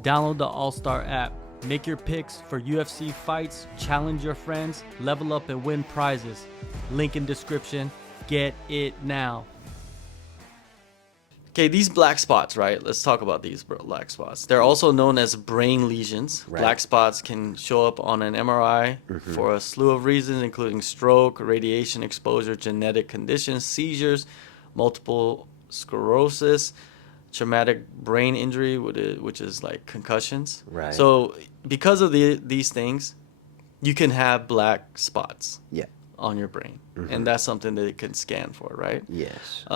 Download the AllStar app. Make your picks for UFC fights, challenge your friends, level up and win prizes. Link in description. Get it now. Okay, these black spots, right? Let's talk about these black spots. They're also known as brain lesions. Right. Black spots can show up on an MRI for a slew of reasons, including stroke, radiation exposure, genetic conditions, seizures, multiple sclerosis, traumatic brain injury, which is like concussions. Right. So because of these things, you can have black spots Yeah. on your brain. And that's something that it can scan for, right? Yes.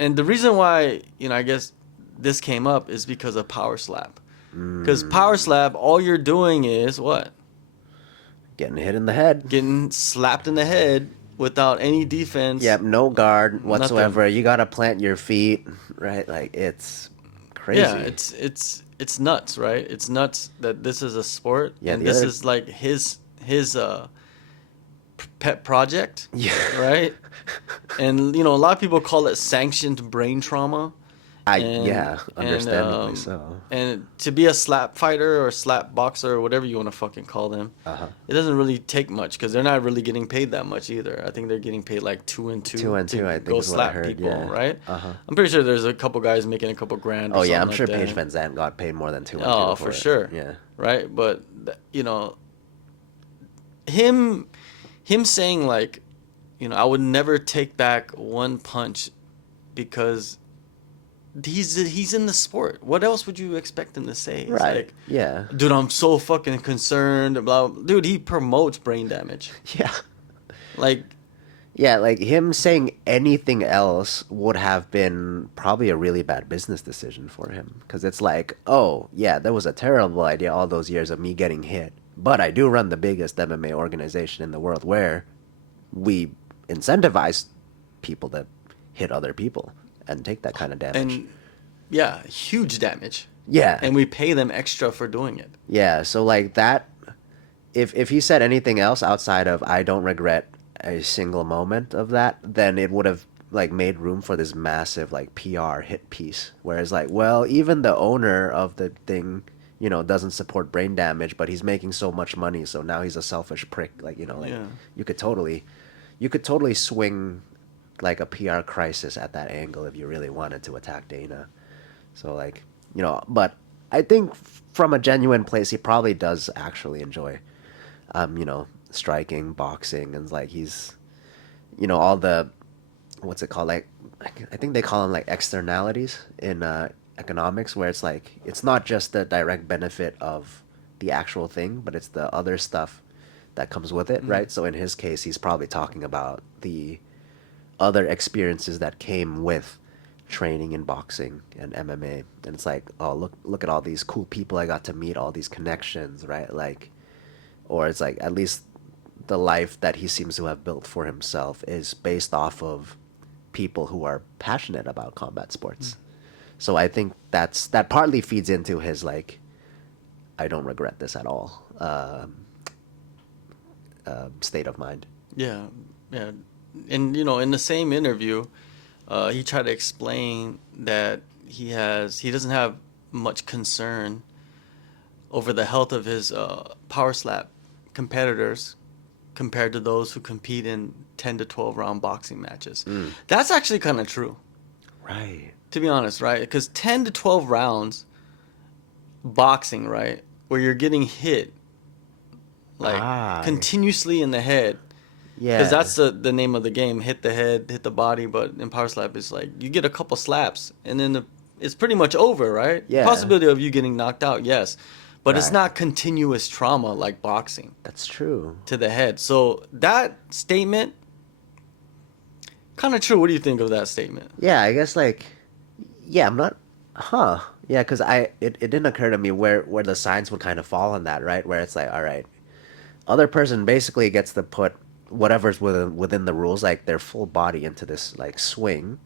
And the reason why, I guess this came up is because of power slap. Because power slap, all you're doing is what? Getting hit in the head. Getting slapped in the head without any defense. Yep, no guard whatsoever. You gotta plant your feet, right? Like, it's crazy. Yeah, it's nuts, right? It's nuts that this is a sport, Yeah, and this is like his pet project. Yeah. Right? And a lot of people call it sanctioned brain trauma. Understandably so. And to be a slap fighter or slap boxer or whatever you want to fucking call them, it doesn't really take much because they're not really getting paid that much either. I think they're getting paid like two and two. I think go is what I slap heard, people, yeah. I'm pretty sure there's a couple guys making a couple grand. Or Oh yeah, I'm something sure like Paige that. Van Zandt got paid more than 2 Oh, for sure. Yeah. Right, but him saying like, I would never take back one punch because he's in the sport. What else would you expect him to say? It's Right. like, Yeah. dude, I'm so fucking concerned about. Dude, he promotes brain damage. Yeah. Like, Yeah, like him saying anything else would have been probably a really bad business decision for him. Because it's like, oh, yeah, that was a terrible idea all those years of me getting hit. But I do run the biggest MMA organization in the world where we incentivize people to hit other people and take that kind of damage. and yeah, huge damage. Yeah. And we pay them extra for doing it. Yeah, so like that, if he said anything else outside of I don't regret a single moment of that, then it would have like made room for this massive like PR hit piece. Whereas like, well, even the owner of the thing, doesn't support brain damage, but he's making so much money, so now he's a selfish prick. Like, Yeah. you could totally swing like a PR crisis at that angle if you really wanted to attack Dana. So like, but I think from a genuine place, he probably does actually enjoy, striking, boxing, and like he's, all the, what's it called? Like, I think they call them like externalities in economics, where it's like, it's not just the direct benefit of the actual thing, but it's the other stuff that comes with it, right? So in his case, he's probably talking about the other experiences that came with training in boxing and MMA, and it's like, oh, look at all these cool people I got to meet, all these connections, right? Like, or it's like, at least the life that he seems to have built for himself is based off of people who are passionate about combat sports. So I think that partly feeds into his like, I don't regret this at all state of mind. Yeah, yeah. And in the same interview, he tried to explain that he doesn't have much concern over the health of his power slap competitors compared to those who compete in 10 to 12 round boxing matches. That's actually kind of true, Right. to be honest, right? Because 10 to 12 rounds boxing, right, where you're getting hit like continuously in the head. Yeah. Because that's the name of the game: hit the head, hit the body. But in power slap, it's like you get a couple slaps, and then it's pretty much over, right? Yeah. Possibility of you getting knocked out, yes, but it's Right. not continuous trauma like boxing That's true. to the head. So that statement, kind of true. What do you think of that statement? Yeah, I guess like, yeah, I'm not, yeah, because it didn't occur to me where the signs would kind of fall on that, right? Where it's like, all right, other person basically gets to put whatever's within the rules, like their full body into this like swing,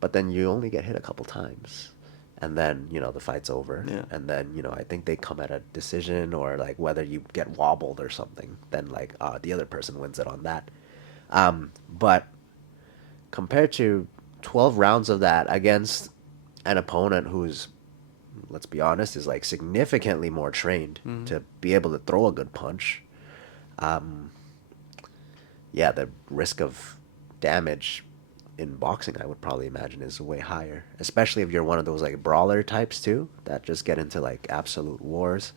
but then you only get hit a couple times, and then the fight's over. Yeah. And then I think they come at a decision, or like whether you get wobbled or something, then like the other person wins it on that. But compared to 12 rounds of that against an opponent who's let's be honest, is like significantly more trained Mm-hmm. to be able to throw a good punch. Yeah, the risk of damage in boxing, I would probably imagine, is way higher. Especially if you're one of those like brawler types too, that just get into like absolute wars.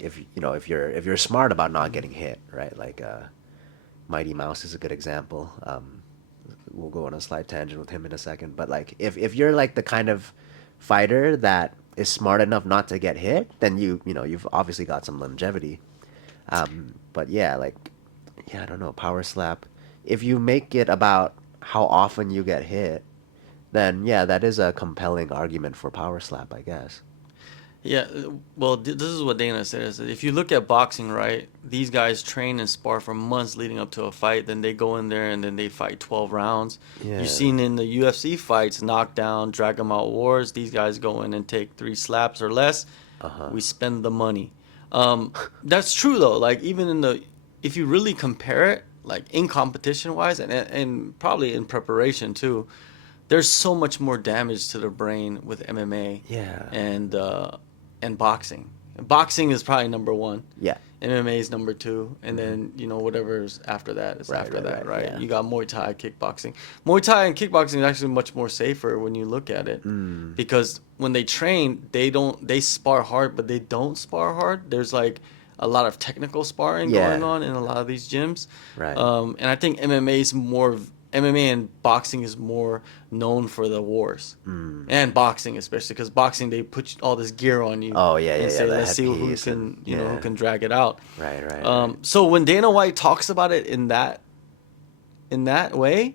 If you know, if you're smart about not Mm-hmm. getting hit, right? Like Mighty Mouse is a good example. We'll go on a slight tangent with him in a second, but like if you're like the kind of fighter that is smart enough not to get hit, then you know you've obviously got some longevity. But yeah, like yeah, I don't know, power slap. If you make it about how often you get hit, then yeah, that is a compelling argument for power slap, I guess. Yeah, well, this is what Dana said. Is that if you look at boxing, right, these guys train and spar for months leading up to a fight. Then they go in there and then they fight 12 rounds. You've Yeah. seen in the UFC fights, knockdown, drag them out wars. These guys go in and take 3 slaps or less. Uh-huh. We spend the money. That's true though. Like even in the, if you really compare it, like in competition wise and probably in preparation too, there's so much more damage to the brain with MMA Yeah. and boxing. Boxing is probably number one. Yeah. MMA is number two, and Hmm. then whatever's after that is Right, after right, that, right. right? Yeah. You got Muay Thai, kickboxing. Muay Thai and kickboxing is actually much more safer when you look at it, Mm. because when they train, they spar hard, but they don't spar hard. There's like a lot of technical sparring going Yeah. on in a lot of these gyms, Right. and I think MMA and boxing is more known for the wars, Mm. and boxing especially because boxing they put all this gear on you Oh yeah, yeah, and yeah. say The let's see who headpiece and can who yeah. can drag it out. Right, right, right. So when Dana White talks about it in that way,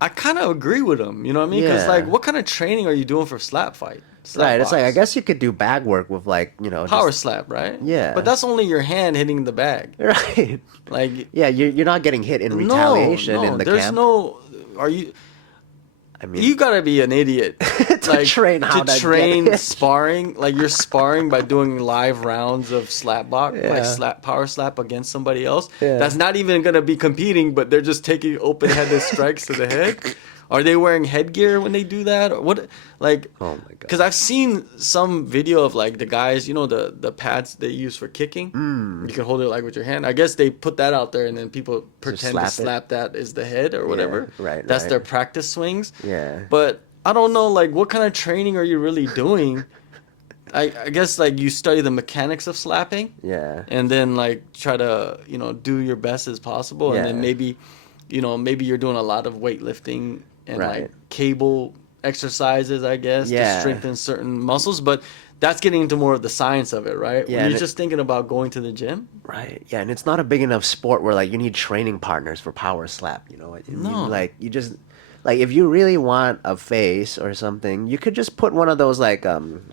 I kind of agree with him. You know what I mean? Because like, Yeah. what kind of training are you doing for slap Right. It's like I box, guess you could do bag work with like, power just slap, right? But yeah. that's only your hand hitting the bag. Right. Like, Yeah, you're not getting hit in no, retaliation in no, the there's camp. no. Are you? I You mean, gotta be an idiot, to like train to how to get train hit. sparring. Like you're sparring by doing live rounds of slap box, like Yeah. power slap against somebody else. Yeah. That's not even gonna be competing, but they're just taking open-handed strikes to the head. Are they wearing headgear when they do that, or what? Like, Oh my because god. I've seen some video of like the guys, the pads they use for kicking. Mm. You can hold it like with your hand. I guess they put that out there, and then people Just pretend to slap it. slap that as the head or Yeah. whatever. Right, That's right. their practice swings. Yeah. But I don't know, like, what kind of training are you really doing? I guess like you study the mechanics of slapping, Yeah. and then like try to do your best as possible, and then Yeah. maybe you're doing a lot of weightlifting and like Right. cable exercises, I guess, to Yeah. strengthen certain muscles. But that's getting into more of the science of it, right? Yeah, When you're and just thinking about going to the gym, right. Yeah, and it's not a big enough sport where like you need training partners for power slap, you know what I mean? no. Like you just like if you really want a face or something, you could just put one of those like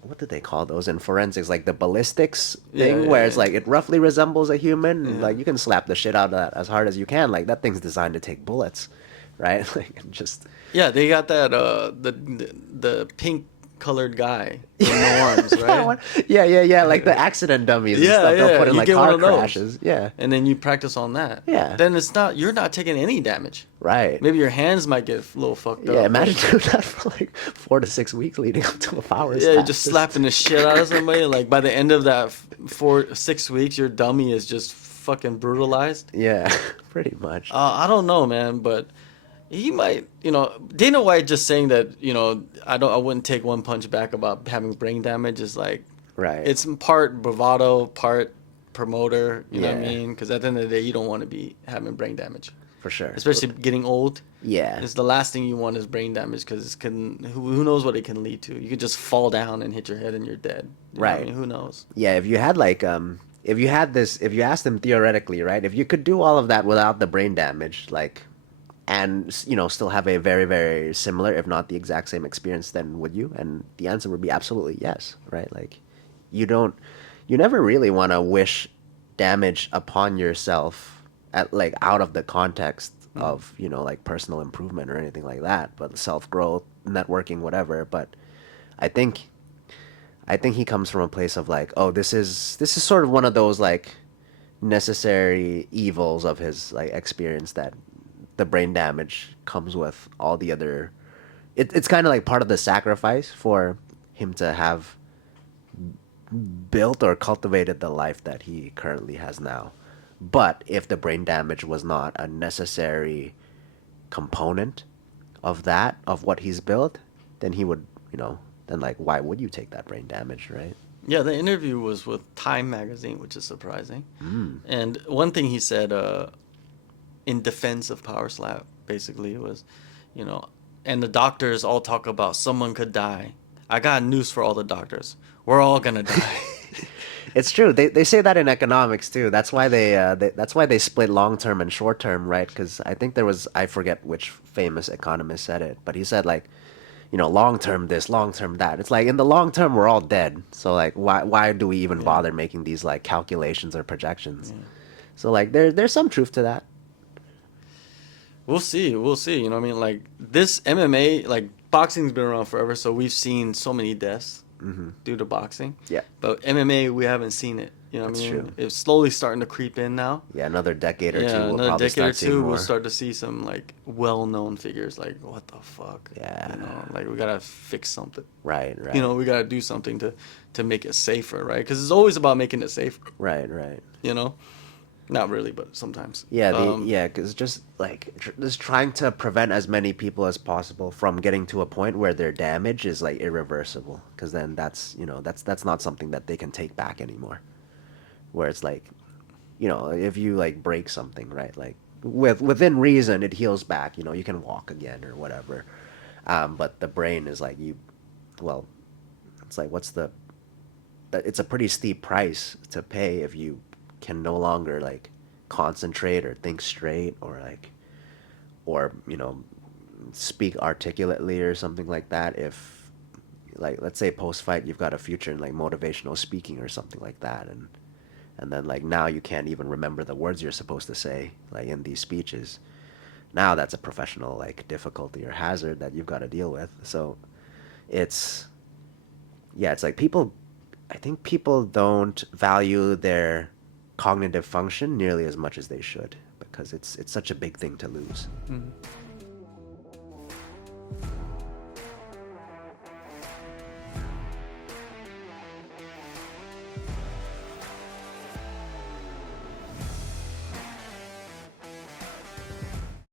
what do they call those in forensics? Like the ballistics Yeah, thing yeah, where it's yeah. like it roughly resembles a human and Yeah. like you can slap the shit out of that as hard as you can. Like that thing's designed to take bullets, right? Like just Yeah, they got that the pink colored guy with no arms, that right? one. Yeah, yeah, yeah, like the accident dummies and Yeah, stuff they'll yeah. put in You like get one car of those, crashes. Yeah. and then you practice on that. Yeah. Then you're not taking any damage. Right. Maybe your hands might get a little fucked Yeah, up. imagine But doing that for like 4 to 6 weeks leading up to a power yeah, you're slap. just slapping the shit out of somebody. Like by the end of that 4 6 weeks, your dummy is just fucking brutalized. Yeah, pretty much. I don't know, man, but he might. Dana White just saying that. I wouldn't take one punch back about having brain damage is like Right. it's part bravado, part promoter. You know what I Yeah, mean? Because at the end of the day, you don't want to be having brain damage, for sure. especially getting old. Yeah. It's the last thing you want is brain damage because who knows what it can lead to. You could just fall down and hit your head and you're dead. You know what I Right. mean? Who knows? Yeah, if you had like if you asked them theoretically, right? If you could do all of that without the brain damage, like and still have a very very similar if not the exact same experience, then would you? And the answer would be absolutely yes, right? Like you never really want to wish damage upon yourself at like out of the context Mm. of like personal improvement or anything like that, but self growth, networking, whatever. But I think he comes from a place of like, oh, this is sort of one of those like necessary evils of his like experience, that the brain damage comes with all the other. It's kind of like part of the sacrifice for him to have built or cultivated the life that he currently has now. But if the brain damage was not a necessary component of that, of what he's built, then he would, then like, why would you take that brain damage, right? Yeah, the interview was with Time magazine, which is surprising. Mm. And one thing he said, in defense of Power Slap, basically was, you know, and the doctors all talk about someone could die. I got news for all the doctors. We're all gonna die. It's true. They say that in economics too. That's why that's why they split long term and short term, right? Because I think there was, I forget which famous economist said it, but he said like, long term this, long term that. It's like in the long term we're all dead. So like why do we even Yeah, bother making these like calculations or projections? yeah. So like there's some truth to that. We'll see. We'll see. You know what I mean? Like this MMA, like boxing's been around forever, so we've seen so many deaths Hmm. due to boxing. Yeah, But MMA, we haven't seen it. You know what I that's mean? true. It's slowly starting to creep in now. Yeah, another decade or two Yeah, we'll another probably decade or start seeing two, we'll more. start to see some like well-known figures. Like, what the fuck? Yeah. You know, like we gotta fix something. Right, You right. know, we gotta do something to make it safer, right? Because it's always about making it safer. Right, right. You know, not really, but sometimes. Yeah, because just like just trying to prevent as many people as possible from getting to a point where their damage is like irreversible, because then that's that's not something that they can take back anymore. Where it's like, if you like break something, right, like within reason, it heals back. You can walk again or whatever. But the brain is like well, it's like it's a pretty steep price to pay if you can no longer like concentrate or think straight or like or speak articulately or something like that. If like let's say post fight you've got a future in like motivational speaking or something like that, and then like now you can't even remember the words you're supposed to say like in these speeches. Now that's a professional like difficulty or hazard that you've got to deal with. So it's yeah, it's like I think people don't value their cognitive function nearly as much as they should, because it's such a big thing to lose. Mhm.